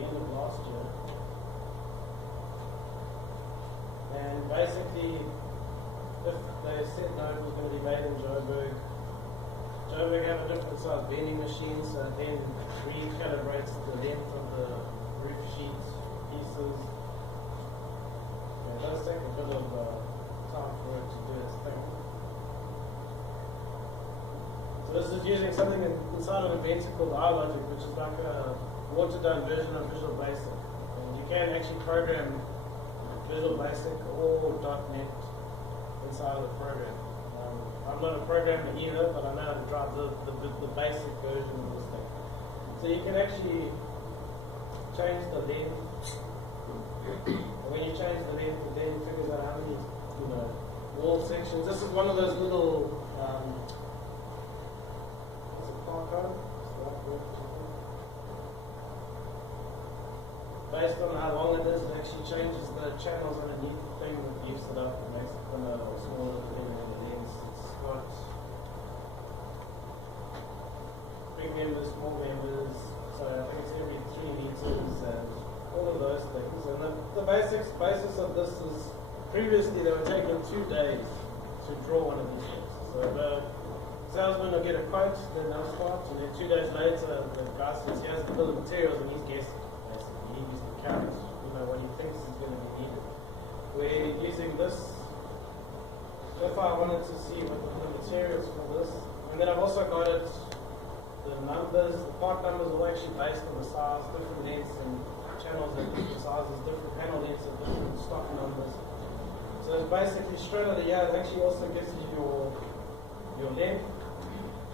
the end of last year. And basically, if they said no, it was going to be made in Joburg. Joburg have a different size bending machine, so it then recalibrates the length of the roof sheet pieces. It does take a bit of time for it to do its thing. So this is using something inside of Inventor called iLogic, which is like a watered-down version of Visual Basic. And you can actually program Visual Basic or .NET inside of the program. I'm not a programmer either, but I know how to drive the basic version of this thing. So you can actually change the length. And when you change the length, it then figures out how many, wall sections. This is one of those little, what's it, barcode? Based on how long it is, it actually changes the channels underneath the thing that you set up. It makes it kind of smaller depending on the length. It's got big members, small members, so I think it's every 3 meters and all of those things. And the basis of this is, previously they were taking 2 days to draw one of these things. So the salesman will get a quote, then they'll start, and then 2 days later the guy says he has the bill of materials and he's guessing. He needs to count, what he thinks is going to be needed. We're using this. If I wanted to see what the materials for this, and then I've also got it, the numbers, the part numbers are actually based on the size, different lengths and channels at different sizes, different panel lengths at different stock numbers. So it's basically straight out of the year. It actually also gives you your length.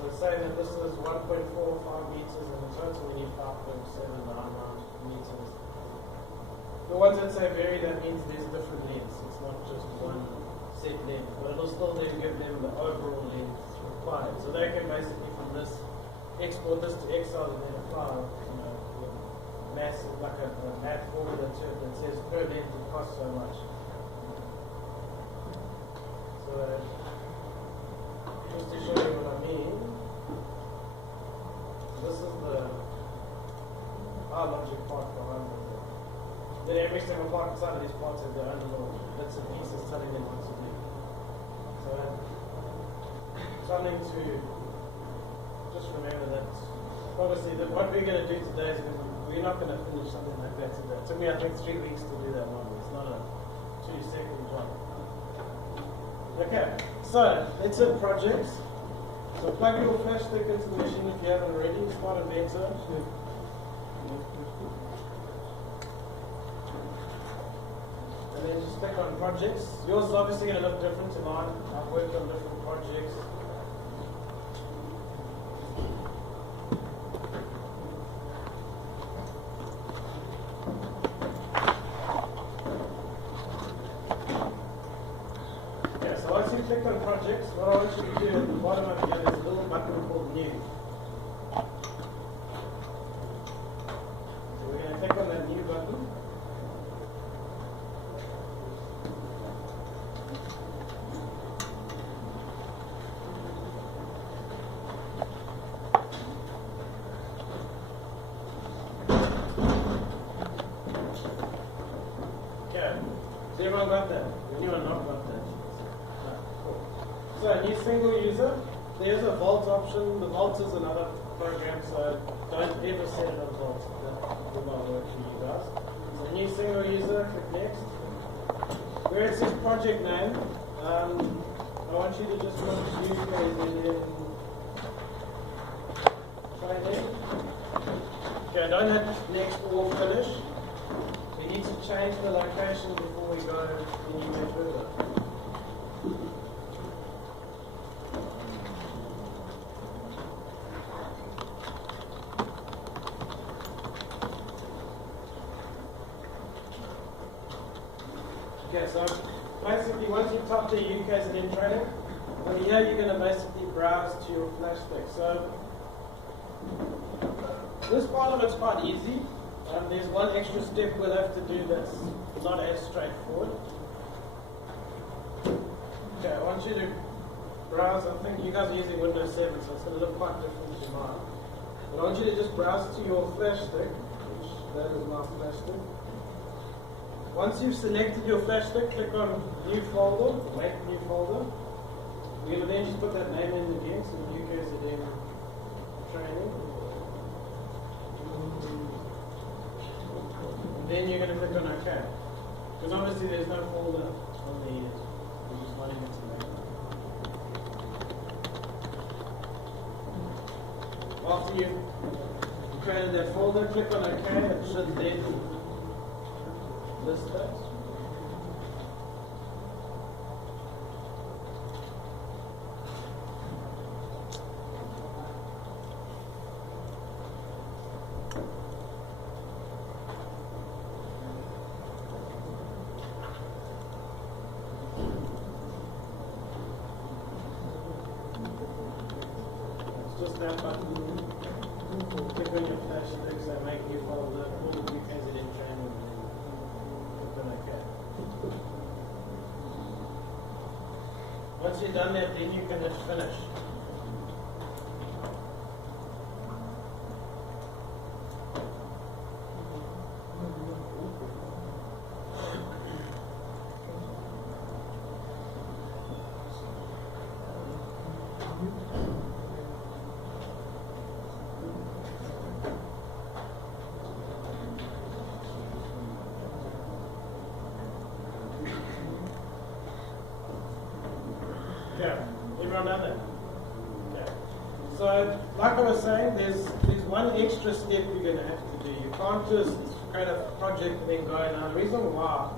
So it's saying that this is 1.45 meters and in total we need 5.799 meters. The ones that say vary, that means there's different lengths. It's not just one set length, but it'll still then give them the overall length required. So they can basically from this export this to Excel and then apply, massive like a math formula to it that says per length it costs so much. So just to show you what I mean, this is the iLogic part behind it. Then every single part inside of these parts has their own little bits and pieces telling them what to do. So something to just remember that obviously what we're going to do today is we're not going to finish something like that today. It took me I think 3 weeks to do that model. It's not a 2-second job. Okay, so let's hit projects. So plug your flash stick into the machine if you haven't already. Start Inventor. And then just click on projects. Yours is obviously going to look different to mine. I've worked on different projects. Okay, so once you click on projects, what I want you to do at the bottom of here is a little button called new. So we're going to click on that new button. So everyone got that? Anyone not got that? Cool. So new single user, there's a vault option. The vault is another program, so don't ever set it on vault. That will not work for you guys. So new single user, click next. Where it says project name, I want you to just put UK then training. Okay, don't hit next or finish. We need to change the location before we go any further. Okay, so basically once you've typed the UK as an in training, from here you're going to basically browse to your flash stick. So this part of it's quite easy. There's one extra step we'll have to do that's not as straightforward. Okay, I want you to browse. I think you guys are using Windows 7, so it's going to look quite different to mine. But I want you to just browse to your flash stick, which That is my flash stick. Once you've selected your flash stick, click on New Folder, Make New Folder. We will then just put that name in again, so new KZN training. And then you're going to click on OK. Because obviously there's no folder on the end. We're just wanting it to make it. After you've created that folder, click on OK. It should then list that. Just that button. Click on your flash sticks and make new folder, all the new KZN training, and then click on OK. Once you've done that, then you can hit finish. Yeah, everyone done that? Okay. So, like I was saying, there's one extra step you're going to have to do. You can't just create a project and then go. Now, the reason why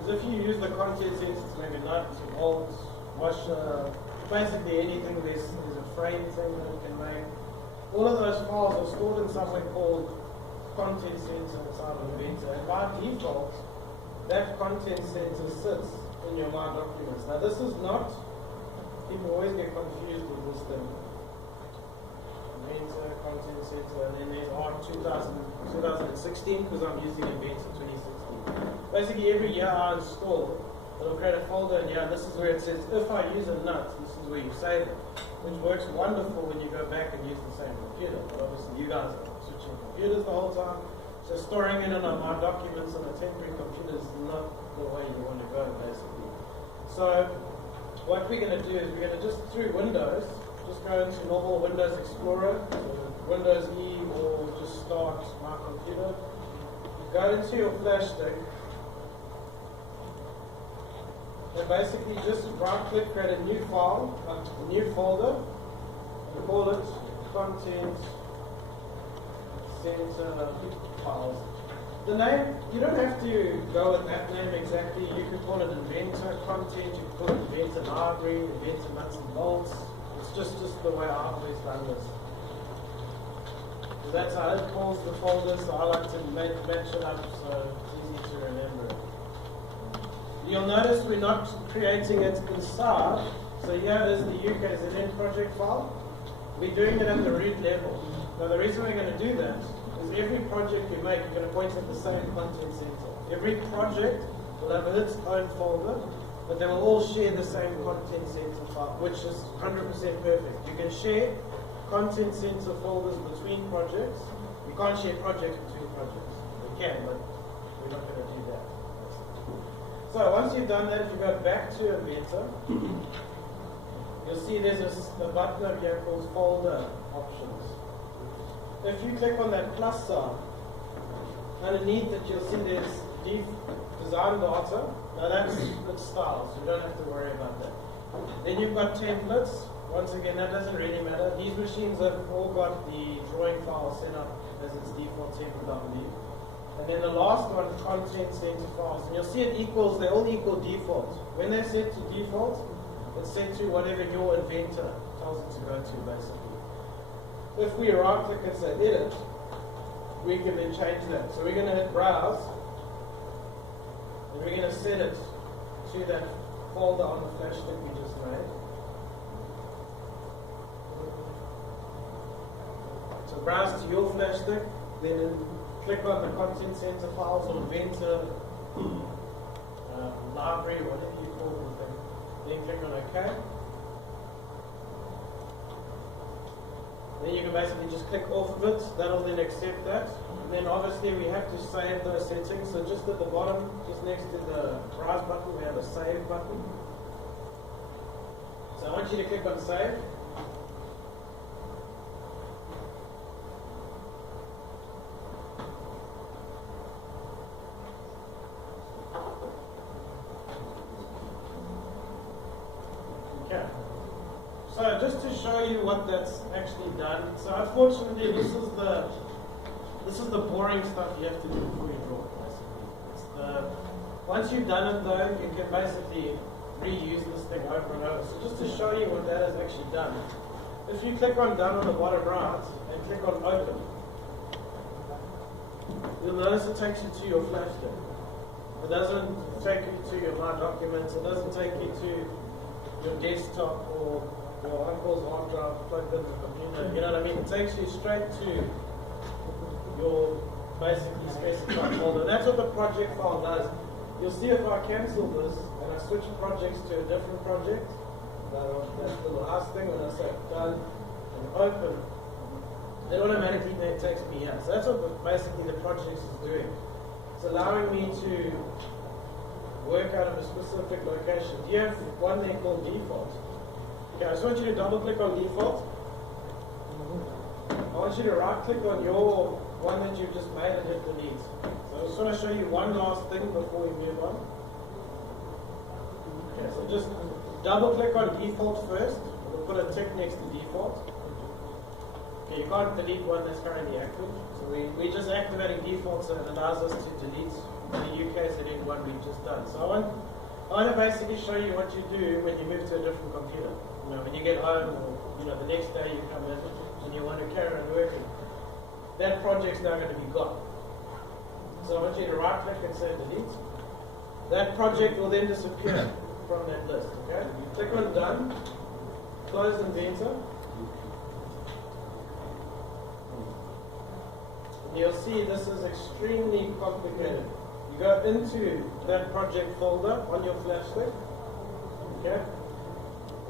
is if you use the content sense, maybe nuts, bolts, washer, basically anything, there's a frame thing that it can make. All of those files are stored in something called content sensor inside of Inventor. And by default, that content sensor sits in your My Documents. Now, this is not. People always get confused with this thing. Inventor, content center, and then there's ARC 2016 because I'm using Inventor 2016. Basically, every year I install, it'll create a folder, and this is where it says, if I use a nut, this is where you save it, which works wonderful when you go back and use the same computer. But obviously, you guys are switching computers the whole time, so storing it on My Documents on a temporary computer is not the way you want to go, basically. So, what we're going to do is we're going to just through Windows, just go into normal Windows Explorer, so Windows E, or just start My Computer. Go into your flash stick, and basically just right click, create a new file, a new folder, and call it Content Center Files. The name, you don't have to go with that name exactly. You could call it Inventor Content, you could call it Inventor Library, Inventor Nuts and Bolts. It's just the way I've always done this. So that's how it calls the folder, so I like to match it up so it's easy to remember it. You'll notice we're not creating it inside. So here is the UKZN project file. We're doing it at the root level. Now the reason we're going to do that is every project we make, we're going to point at the same content center. Every project will have its own folder, but they will all share the same content center file, which is 100% perfect. You can share content center folders between projects. You can't share projects between projects. You can, but we're not going to do that. So once you've done that, if you go back to Inventor, you'll see there's a button over here called Folder Options. If you click on that plus sign, underneath it you'll see there's design data. Now that's styles, so you don't have to worry about that. Then you've got templates. Once again, that doesn't really matter. These machines have all got the drawing file set up as its default template, I believe. And then the last one, content center files. And you'll see it equals, they all equal default. When they're set to default, it's set to whatever your inventor tells it to go to, basically. If we right click and say edit, we can then change that. So we're going to hit browse, and we're going to set it to that folder on the flash stick we just made. So browse to your flash stick, then click on the content center files or Inventor library, whatever you call them. Then click on OK. Then you can basically just click off of it. That'll then accept that. And then obviously we have to save those settings. So just at the bottom, just next to the browse button, we have a save button. So I want you to click on save. Okay. So just to show you what that's actually done. So unfortunately, this is the boring stuff you have to do before you draw. Basically, once you've done it though, you can basically reuse this thing over and over. So just to show you what that has actually done, if you click on done on the bottom right and click on open, you'll notice it takes you to your flash disk. It doesn't take you to your My Documents. It doesn't take you to your desktop or your uncle's hard drive plugged into the computer. You know what I mean? It takes you straight to your basically specified folder. That's what the project file does. You'll see if I cancel this and I switch projects to a different project, that little house thing, when I say done and open, it automatically then takes me here. So that's what basically the project is doing. It's allowing me to work out of a specific location. Do you have one there called default? Okay, I just want you to double click on default. I want you to right click on your one that you've just made and hit delete. So I just want to show you one last thing before we move on. Okay, so just double click on default first. We'll put a tick next to default. Okay, you can't delete one that's currently active. So we're just activating default, so it allows us to delete the UKZN one we've just done. So I want to basically show you what you do when you move to a different computer. You know, when you get home, or the next day you come in and you want to carry on working. That project's now going to be gone. So I want you to right click and say delete. That project will then disappear from that list. Okay? Click on done, close Inventor. And you'll see this is extremely complicated. You go into that project folder on your flash stick. Okay?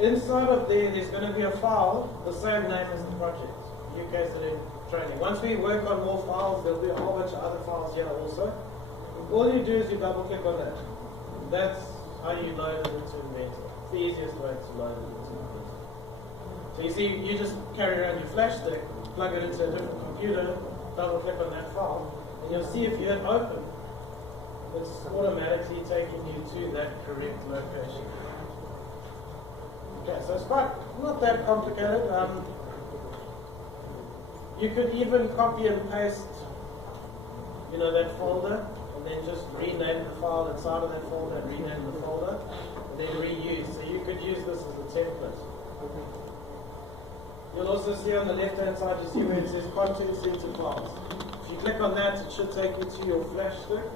Inside of there's going to be a file the same name as the project. UKZN training. Once we work on more files, there'll be a whole bunch of other files here also. All you do is you double click on that. That's how you load it into Inventor. It's the easiest way to load it into Inventor. So you see, you just carry around your flash stick, plug it into a different computer, double click on that file, and you'll see if you hit open, it's automatically taking you to that correct location. Okay, so it's not that complicated. You could even copy and paste, that folder, and then just rename the file inside of that folder and rename the folder, and then reuse. So you could use this as a template. You'll also see on the left-hand side, you see where it says Content Center Files. If you click on that, it should take you to your flash stick.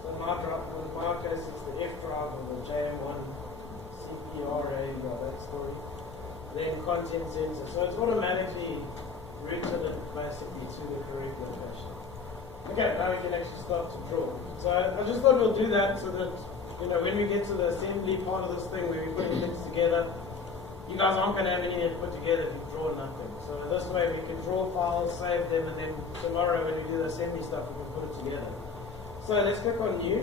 So in my case, it's the F drive or the JM1 CPRA, that story. Then Content Center. So it's automatically routed it basically to the correct location. Okay, now we can actually start to draw. So I just thought we'll do that so that, when we get to the assembly part of this thing where we're putting things together, you guys aren't going to have anything to put together if you draw nothing. So this way we can draw files, save them, and then tomorrow when we do the assembly stuff, we can put it together. So let's click on new.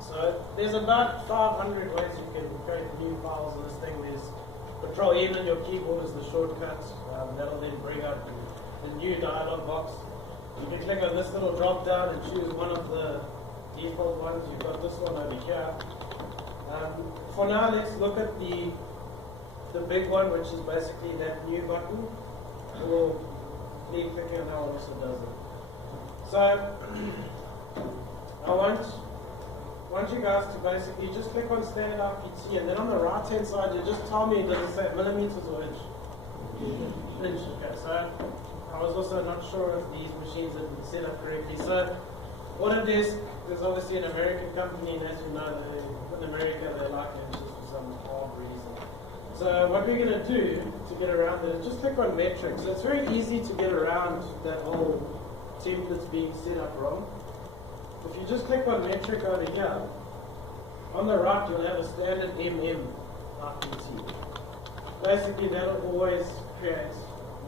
So there's about 500 ways you can create new files in this thing. There's Control E on your keyboard is the shortcut. That'll then bring up the new dialog box. You can click on this little drop down and choose one of the default ones. You've got this one over here. For now, let's look at the big one, which is basically that new button. We'll keep clicking on that one also does it. So I want you guys to basically just click on Standard RPT, and then on the right hand side you just tell me, does it say millimeters or inch? Inch, okay. So I was also not sure if these machines had been set up correctly. So Autodesk is obviously an American company, and as you know, in America they like inches for some odd reason. So what we're going to do to get around it is just click on metric. So it's very easy to get around that whole templates being set up wrong. If you just click on metric over here, on the right you'll have a standard RPT. Basically that'll always create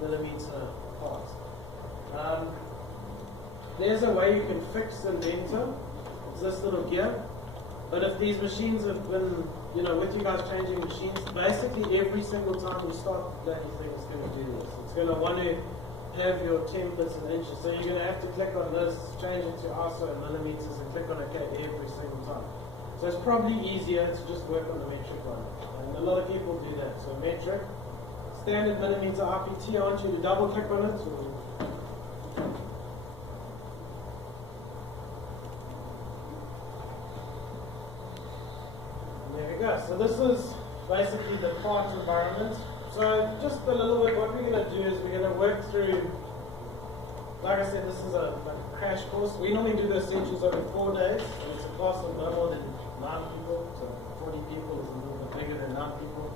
millimeter apart. There's a way you can fix Inventor. It's this little gear. But if these machines have been, with you guys changing machines, basically every single time you start the bloody thing, it's going to do this. It's going to want to have your templates and inches. So you're going to have to click on this, change it to ISO and millimeters, and click on OK every single time. So it's probably easier to just work on the metric one. And a lot of people do that. So metric, standard millimeter RPT, I want you to double click on it. There we go. So this is basically the part environment. So just a little bit, what we're going to do is we're going to work through, like I said, this is a crash course. We normally do the essentials over 4 days, and it's a class of no more than 9 people, so 40 people is a little bit bigger than 9 people.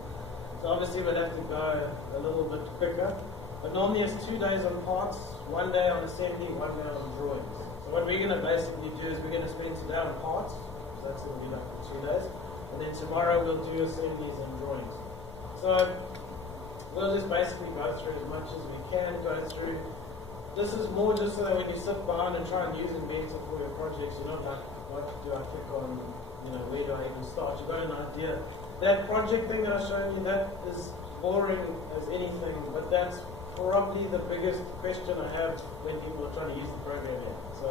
So obviously we'll have to go a little bit quicker. But normally it's 2 days on parts, 1 day on assembly, 1 day on drawings. So what we're going to basically do is we're going to spend today on parts, so that's going to be like 2 days. And then tomorrow we'll do assemblies and drawings. So we'll just basically go through as much as we can, go through. This is more just so that when you sit behind and try and use Inventor for your projects, you're not like, what do I click on, where do I even start? You've got an idea. That project thing that I showed you, that is boring as anything, but that's probably the biggest question I have when people are trying to use the program yet. So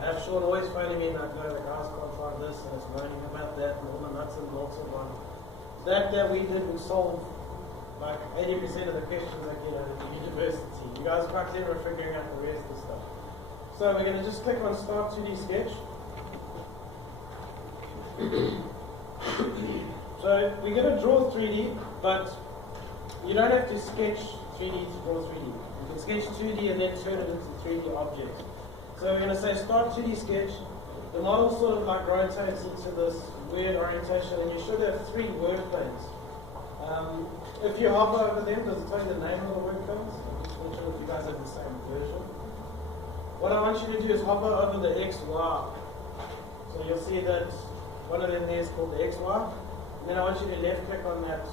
I have Sean always phoning me and I go, the guys can't find this and it's moaning about that and all the nuts and bolts of one. That we did will solve like 80% of the questions that get at the university. You guys are quite clever at figuring out the rest of the stuff. So we're going to just click on Start 2D Sketch. So we're going to draw 3D, but you don't have to sketch 3D to draw 3D. You can sketch 2D and then turn it into 3D objects. So we're going to say Start 2D Sketch. The model sort of like rotates into this weird orientation, and you should have 3 word planes. If you hover over them, does it tell you the name of the word planes? I'm just not sure if you guys have the same version. What I want you to do is hover over the X, Y. So you'll see that one of them there is called the X, Y. And then I want you to left click on that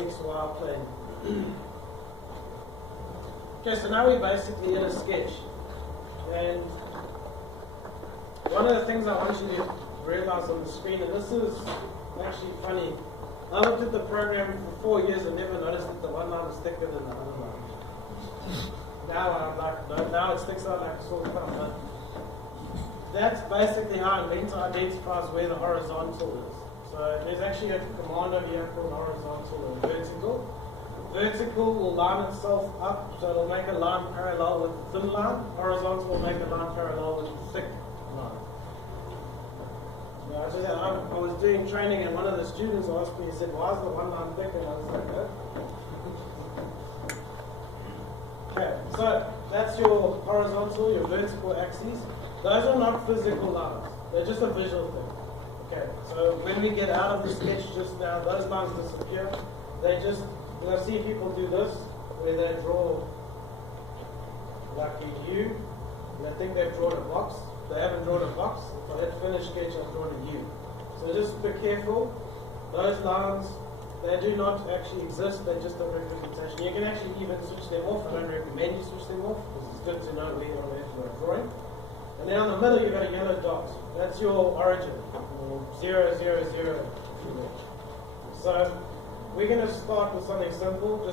X, Y plane. Okay, so now we're basically in a sketch. And one of the things I want you to realize on the screen, and this is actually funny, I looked at the program for 4 years and never noticed that the one line was thicker than the other line. Now I'm like, no, now it sticks out like a sore thumb. But that's basically how Inventor identifies where the horizontal is. So there's actually a command over here called horizontal or vertical. Vertical will line itself up, so it'll make a line parallel with the thin line. Horizontal will make a line parallel with the thick line. I was doing training and one of the students asked me, he said, why is the one line thick? And I was like, no. Okay, so that's your horizontal, your vertical axes. Those are not physical lines. They're just a visual thing. Okay, so when we get out of the sketch just now, those lines disappear. They just, I see people do this, where they draw like a U, and I think they've drawn a box. They haven't drawn a box. If I had finished sketch, I've drawn a U. So just be careful. Those lines, they do not actually exist. They're just a representation. You can actually even switch them off. I don't recommend you switch them off because it's good to know where you're on the drawing. And then on the middle, you've got a yellow dot. That's your origin, or 0, 0, 0. So we're going to start with something simple. Just